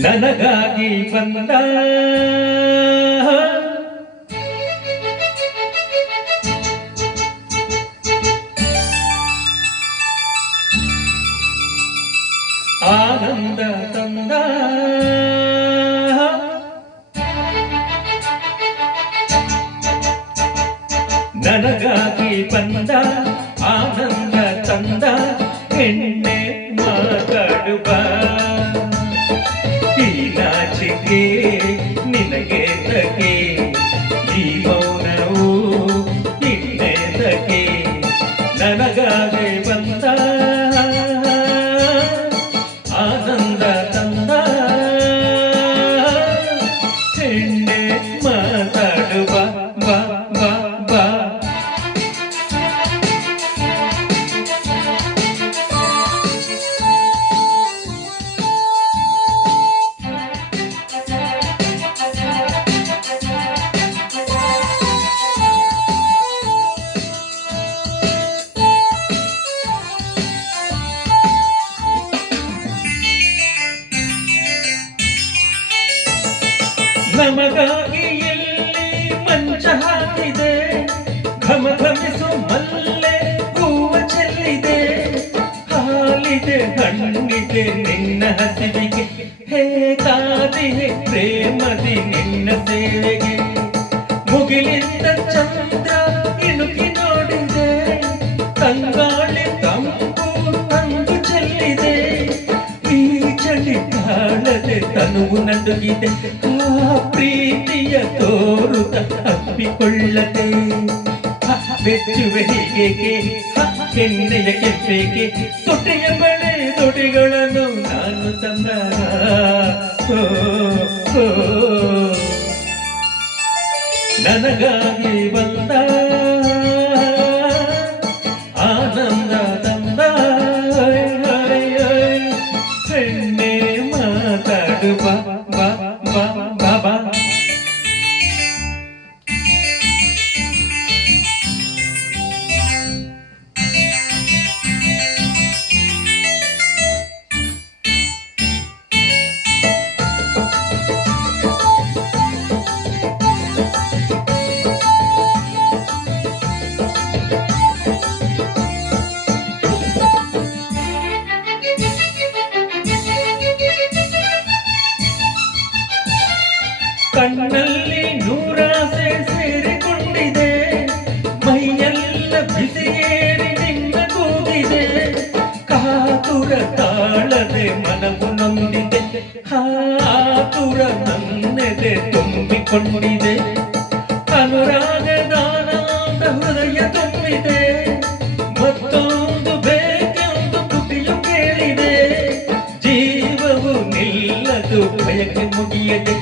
ನನಗಾಗಿ ಬಂದ ಆನಂದ ತಂದ ನನಗಾಗಿ ಬಂದ ಆನಂದ ತಂದ ಹೆಣ್ಣೆ ಮಾತಾಡುವ ಈ ನಾಚಿಕೆ ನಿನಗೆ ತಕೆ ಈ ಮೌನವು ಇನ್ನೇತಕೆ ನನಗಾಗಿ ಬಂದ ಆನಂದ ತಂದ ಹೆಣ್ಣೆ ಮಾತಾಡುವ ಬಾ ಬಾ ಬಾ ನಮಗಾಗಿ ಎಲ್ಲಿ ಮಂಚ ಹಾಕಿದೆ ಘಮ ಘಮಿಸು ಮಲ್ಲೆ ಹೂವ ಚೆಲ್ಲಿದೆ ಹಾಲಿದೆ ಹಣ್ಣಿದೆ ನಿನ್ನ ಹಸಿವಿಗೆ ಹೇಗಾದಿದೆ ಪ್ರೇಮದಿ ನಿನ್ನ ಸೇವೆಗೆ ಮುಗಿಲಿಂದ ಚಂದ್ರ ಇಣುಕಿ ನೋಡಿದೆ ತಂಗಾಳಿ ತಂಪು ತಂದು ಚೆಲ್ಲಿದೆ ಈ ಚಳಿ ತಾಳದೆ ತನುವು ನಡುಗಿದೆ ಆ ಪ್ರೀತಿಯ ತೋರುತ್ತ ಹಬ್ಬಿಕೊಳ್ಳದೆ ಬೆಚ್ಚುವೆ ಹೀಗೆ ಕೆನ್ನೆಯ ಕೆಂಪೆಗೆ ತೊಟ್ಟೆಯ ಬಳೆ ತೊಡೆಗಳನ್ನು ನಾನು ತಂದ ನನಗಾಗಿ ಬಂದ ಆನಂದ ತಂದ ಹೆಣ್ಣೆ ಮಾತಾಡುವ ಬಾ ಬಾ ಬಾ ಬಾ ಕಣ್ಣಲ್ಲಿ ನೂರಾಸೆ ಸೇರಿಕೊಂಡಿದೆ ಮೈಯೆಲ್ಲ ಬಿಸಿಯೇರಿ ನಿನ್ನ ಕೂಗಿದೆ ಕಾತುರ ತಾಳದೆ ಮನವು ನೊಂದಿದೆ ಆತುರ ನನ್ನೆದೆ ತುಂಬಿಕೊಂಡಿದೆ ಅನುರಾಗದಾನದ ಹೃದಯ ತುಂಬಿದೆ ಮತ್ತೊಂದು ಬೇಕೆಂದು ತುಟಿಯು ಕೇಳಿದೆ ಜೀವವು ನಿಲ್ಲದು ಭಯಕ್ಕೆ ಮುಗಿಯದೆ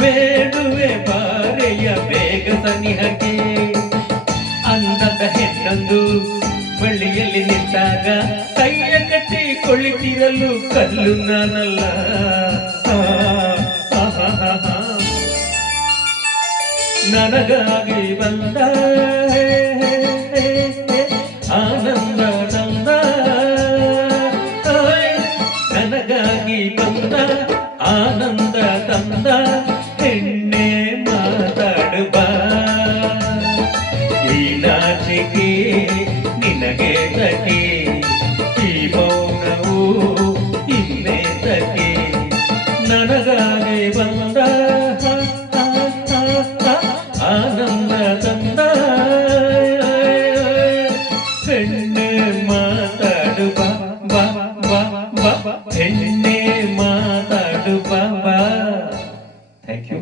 ಬೇಡುವೆ ಬಾರೆಯ ಬೇಗ ಸನಿಹಗೆ ಅಂದದ ಹೆಣ್ಣೊಂದು ಬಳ್ಳಿಯಲ್ಲಿ ನಿಂತಾಗ ಕೈಯ ಕಟ್ಟಿ ಕುಳಿತಿರಲು ಕಲ್ಲು ನಾನಲ್ಲ ನನಗಾಗಿ ಬಂದ ಆನಂದ ತಂದ ನನಗಾಗಿ ಬಂದ ಆನಂದ ತಂದ ಹೆಣ್ಣೆ ಮಾತಾಡುವ ಈ ನಾಚಿಕೆ ನಿನಗೆ ತಕೆ ಈ ಮೌನವು ಇನ್ನೇತಕೆ ನನಗಾಗಿ ಬಂದ ಆನಂದ ತಂದ ಹೆಣ್ಣೆ ಮಾತಾಡುವ ಬಾ ಬಾ ಬಾ ಹೆಣ್ಣೆ ಮಾತಾಡುವ ಬಾ. Thank you.